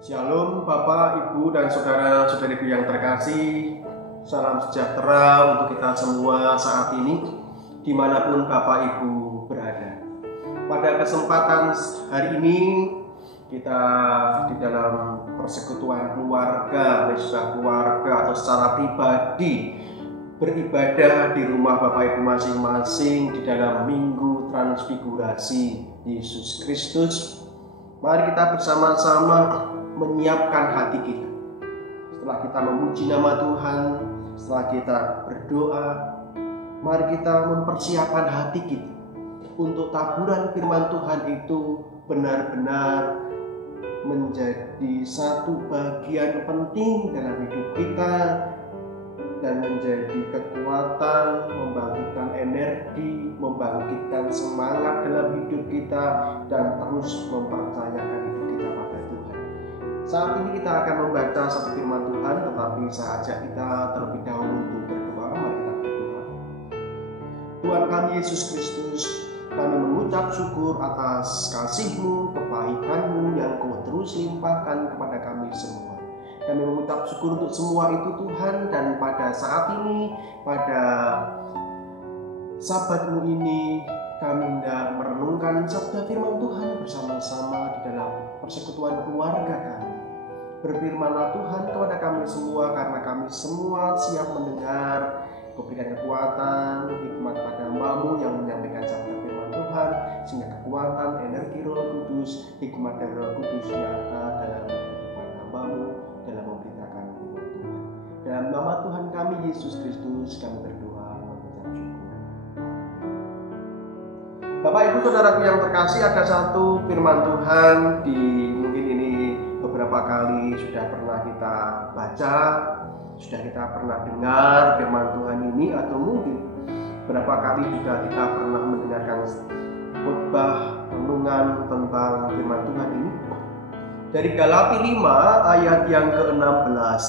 Shalom Bapak, Ibu, dan saudara-saudariku yang terkasih. Salam sejahtera untuk kita semua saat ini, dimanapun Bapak Ibu berada. Pada kesempatan hari ini, kita di dalam persekutuan keluarga, keluarga atau secara pribadi beribadah di rumah Bapak Ibu masing-masing di dalam Minggu Transfigurasi Yesus Kristus. Mari kita bersama-sama menyiapkan hati kita. Setelah kita memuji nama Tuhan, setelah kita berdoa, mari kita mempersiapkan hati kita untuk taburan firman Tuhan itu benar-benar menjadi satu bagian penting dalam hidup kita dan menjadi kekuatan, membangkitkan energi, membangkitkan semangat dalam hidup kita dan terus mempercayakan hidup kita pada Tuhan. Saat ini kita akan membaca satu firman Tuhan, tetapi saya ajak kita terlebih dahulu untuk berdoa. Mari kita berdoa. Tuhan kami Yesus Kristus, kami mengucap syukur atas kasih-Mu, kebaikan-Mu yang Kau terus limpahkan kepada kami semua. Kami mengucap syukur untuk semua itu Tuhan, dan pada saat ini, pada Sabat-Mu ini, kami hendak merenungkan sabda firman Tuhan bersama-sama di dalam persekutuan keluarga kami. Berfirmanlah Tuhan kepada kami semua, karena kami semua siap mendengar. Kau berikan kekuatan, hikmat pada hamba-Mu yang menyampaikan sabda firman Tuhan, sehingga kekuatan, energi Roh Kudus, hikmat dari Roh Kudus nyata dalam kehidupan hamba-Mu dalam memberitakan firman Tuhan. Dalam nama Tuhan kami Yesus Kristus kami berdoa mengucap syukur. Bapak Ibu Saudaraku yang terkasih, ada satu firman Tuhan mungkin ini beberapa kali sudah pernah kita baca, sudah kita pernah dengar firman Tuhan ini, atau mungkin berapa kali juga kita pernah mendengarkan khotbah renungan tentang firman Tuhan ini. Dari Galati 5 ayat yang ke-16.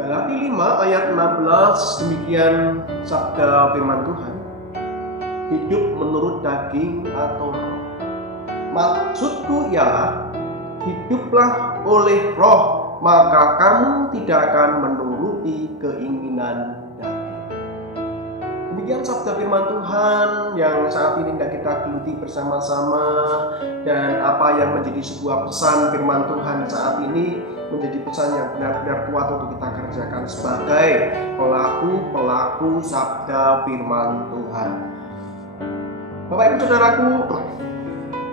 Galati 5 ayat 16, demikian sabda firman Tuhan. Hidup menurut daging atau roh. Maksudku ialah, hiduplah oleh roh, maka kamu tidak akan menuruti keinginan daging. Demikian sabda firman Tuhan yang saat ini hendak kita geluti bersama-sama, dan apa yang menjadi sebuah pesan firman Tuhan saat ini menjadi pesan yang benar-benar kuat untuk kita kerjakan sebagai pelaku-pelaku sabda firman Tuhan. Bapak Ibu Saudaraku,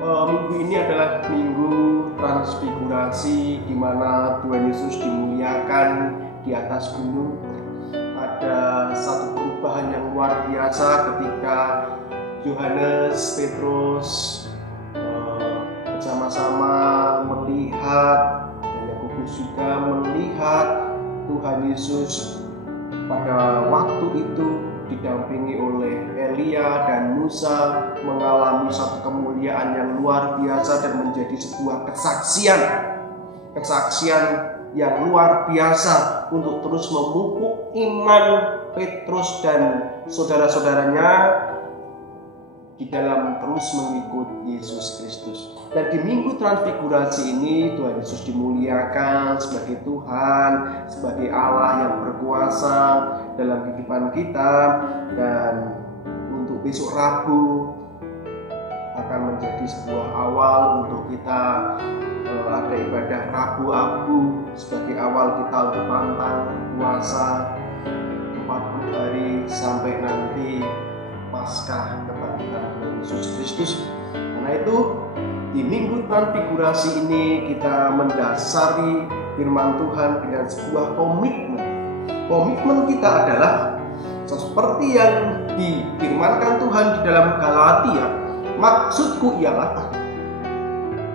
minggu ini adalah Minggu Transfigurasi, di mana Tuhan Yesus dimuliakan di atas gunung. Ada satu perubahan yang luar biasa ketika Yohanes, Petrus bersama-sama melihat, dan Yakobus juga melihat Tuhan Yesus pada waktu itu didampingi oleh Elia dan Musa, mengalami satu kemuliaan yang luar biasa dan menjadi sebuah kesaksian yang luar biasa untuk terus memupuk iman Petrus dan saudara-saudaranya di dalam terus mengikut Yesus Kristus. Dan di Minggu Transfigurasi ini Tuhan Yesus dimuliakan sebagai Tuhan, sebagai Allah yang berkuasa dalam kehidupan kita. Dan untuk besok Rabu akan menjadi sebuah awal untuk kita ada ibadah Rabu Abu sebagai awal kita untuk pantang puasa 40 hari sampai nanti Paskah kebangkitan Tuhan Yesus Kristus. Karena itu di Minggu Transfigurasi ini kita mendasari firman Tuhan dengan sebuah komitmen. Komitmen kita adalah seperti yang difirmankan Tuhan di dalam Galatia. Maksudku ialah,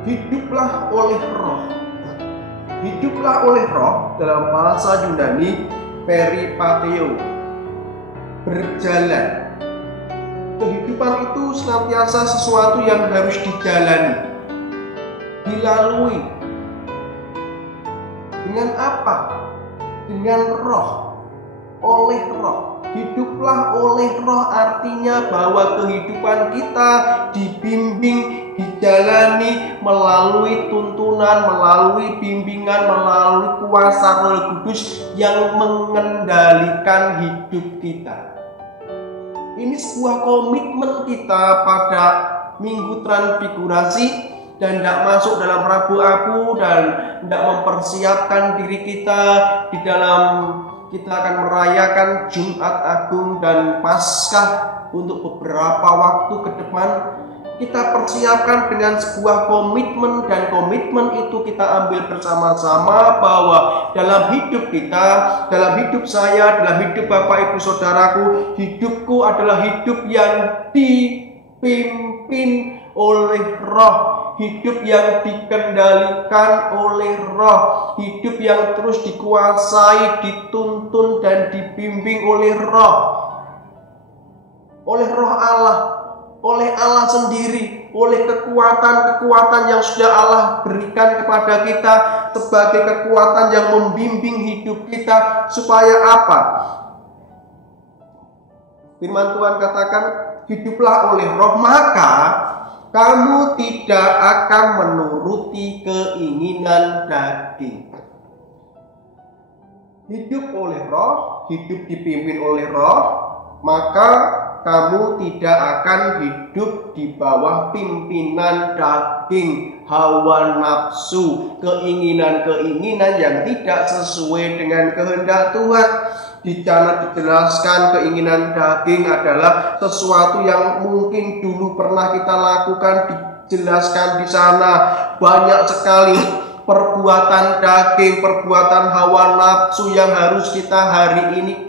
hiduplah oleh roh. Hiduplah oleh roh dalam bahasa Yunani peripateo, berjalan. Kehidupan itu senantiasa sesuatu yang harus dijalani, dilalui. Dengan apa? Dengan roh, oleh roh. Hiduplah oleh Roh artinya bahwa kehidupan kita dibimbing, dijalani melalui tuntunan, melalui bimbingan, melalui kuasa Roh Kudus yang mengendalikan hidup kita. Ini sebuah komitmen kita pada Minggu Transfigurasi, dan tidak masuk dalam rabu-abu dan tidak mempersiapkan diri kita di dalam kita akan merayakan Jumat Agung dan Paskah untuk beberapa waktu ke depan. Kita persiapkan dengan sebuah komitmen, dan komitmen itu kita ambil bersama-sama bahwa dalam hidup kita, dalam hidup saya, dalam hidup Bapak Ibu Saudaraku, hidupku adalah hidup yang dipimpin oleh Roh, hidup yang dikendalikan oleh Roh, hidup yang terus dikuasai, dituntun dan dibimbing oleh Roh Allah, oleh Allah sendiri, oleh kekuatan-kekuatan yang sudah Allah berikan kepada kita sebagai kekuatan yang membimbing hidup kita. Supaya apa? Firman Tuhan katakan, hiduplah oleh Roh, maka kamu tidak akan menuruti keinginan daging. Hidup oleh Roh, hidup dipimpin oleh Roh, maka kamu tidak akan hidup di bawah pimpinan daging, hawa nafsu, keinginan-keinginan yang tidak sesuai dengan kehendak Tuhan. Di sana dijelaskan keinginan daging adalah sesuatu yang mungkin dulu pernah kita lakukan. Dijelaskan di sana banyak sekali perbuatan daging, perbuatan hawa nafsu yang harus kita hari ini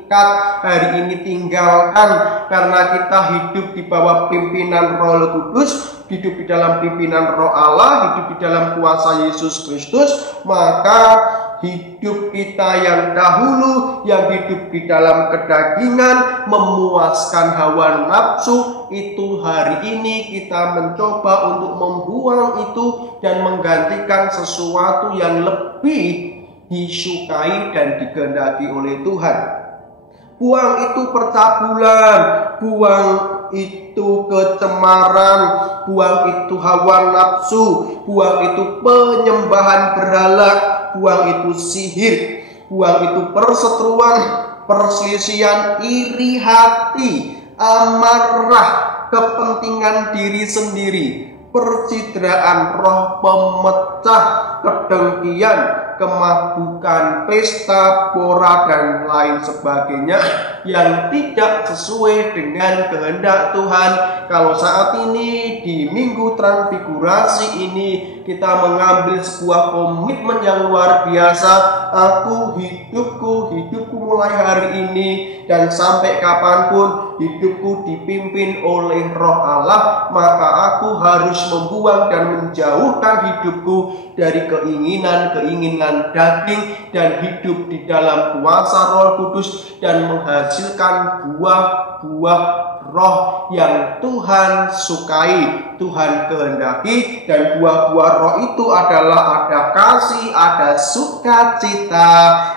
hari ini tinggalkan, karena kita hidup di bawah pimpinan Roh Kudus, hidup di dalam pimpinan Roh Allah, hidup di dalam kuasa Yesus Kristus. Maka hidup kita yang dahulu, yang hidup di dalam kedagingan, memuaskan hawa nafsu, itu hari ini kita mencoba untuk membuang itu dan menggantikan sesuatu yang lebih disukai dan dikehendaki oleh Tuhan. Buang itu percabulan, buang itu kecemaran, buang itu hawa nafsu, buang itu penyembahan berhala, buang itu sihir, buang itu perseteruan, perselisihan, iri hati, amarah, kepentingan diri sendiri, percidraan roh, pemecah, kedengkian, kemabukan, pesta pora dan lain sebagainya yang tidak sesuai dengan kehendak Tuhan. Kalau saat ini di Minggu Transfigurasi ini kita mengambil sebuah komitmen yang luar biasa. Hidupku mulai hari ini dan sampai kapanpun hidupku dipimpin oleh Roh Allah, maka aku harus membuang dan menjauhkan hidupku dari keinginan-keinginan daging dan hidup di dalam kuasa Roh Kudus dan menghasilkan buah-buah roh yang Tuhan sukai, Tuhan kehendaki. Dan buah-buah roh itu adalah ada kasih, ada sukacita,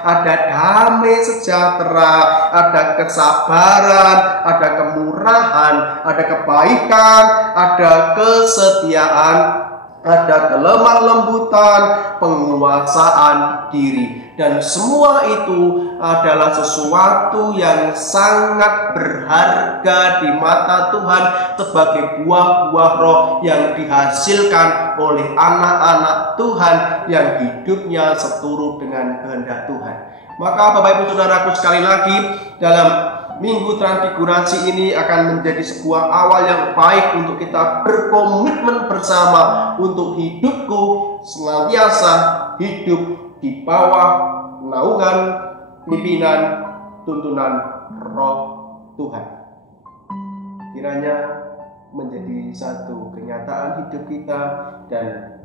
ada damai sejahtera, ada kesabaran, ada kemurahan, ada kebaikan, ada kesetiaan, ada kelemah lembutan, penguasaan diri. Dan semua itu adalah sesuatu yang sangat berharga di mata Tuhan sebagai buah-buah roh yang dihasilkan oleh anak-anak Tuhan yang hidupnya seturut dengan kehendak Tuhan. Maka Bapak Ibu Saudaraku, sekali lagi dalam Minggu Transfigurasi ini akan menjadi sebuah awal yang baik untuk kita berkomitmen bersama untuk hidupku senantiasa hidup di bawah naungan pimpinan tuntunan Roh Tuhan. Kiranya menjadi satu kenyataan hidup kita dan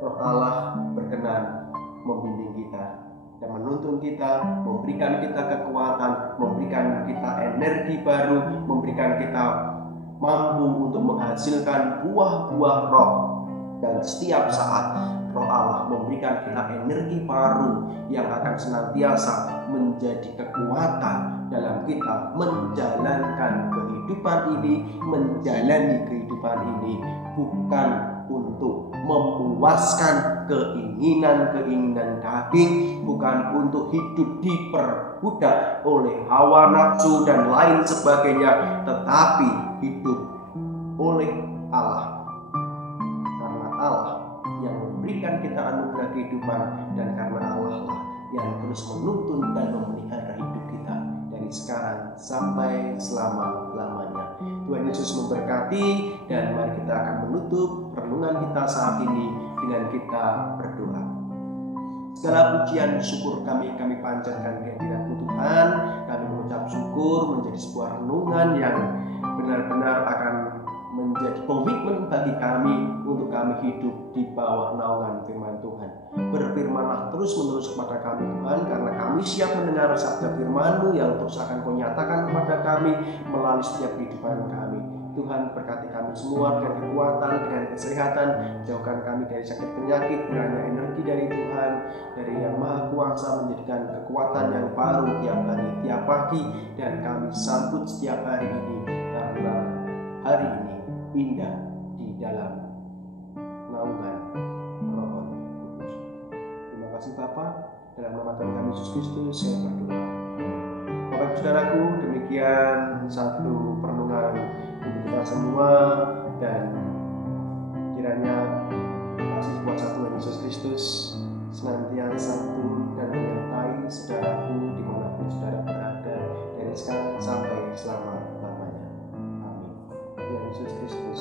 Roh Allah berkenan membimbing kita dan menuntun kita, memberikan kita kekuatan, memberikan kita energi baru, memberikan kita mampu untuk menghasilkan buah-buah roh Dan setiap saat Roh Allah memberikan kita energi baru yang akan senantiasa menjadi kekuatan dalam kita menjalankan kehidupan ini, menjalani kehidupan ini, bukan untuk memuaskan keinginan-keinginan daging, bukan untuk hidup diperbudak oleh hawa nafsu dan lain sebagainya, tetapi hidup oleh Allah. Karena Allah yang memberikan kita anugerah kehidupan, dan karena Allah lah yang terus menuntun dan memelihara hidup kita dari sekarang sampai selama-lamanya. Tuhan Yesus memberkati, dan mari kita akan menutup renungan kita saat ini dengan kita berdoa. Segala pujian syukur kami panjatkan kehadirat Tuhan. Kami mengucap syukur menjadi sebuah renungan yang benar-benar akan menjadi komitmen bagi kami untuk kami hidup di bawah naungan firman Tuhan. Berfirmanlah terus-menerus kepada kami Tuhan, karena kami siap mendengar sabda firman-Mu yang terus akan Kau nyatakan kepada kami melalui setiap kehidupan kami. Tuhan, berkati kami semua dengan kekuatan, dengan kesehatan, jauhkan kami dari sakit penyakit, kiranya energi dari Tuhan, dari Yang Maha Kuasa menjadikan kekuatan yang baru tiap hari, tiap pagi, dan kami sambut setiap hari ini, karena hari ini indah di dalam naungan Roh Kudus. Terima kasih Bapa, dalam nama Tuhan kami Yesus Kristus saya berdoa. Bapak saudaraku, demikian satu perenungan untuk kita semua, dan kiranya kasih kuasa Tuhan Yesus Kristus senantiasa turun dan menyertai saudaraku dimanapun saudara berada, dari sekarang sampai selama-lamanya. Amin. Tuhan Yesus Kristus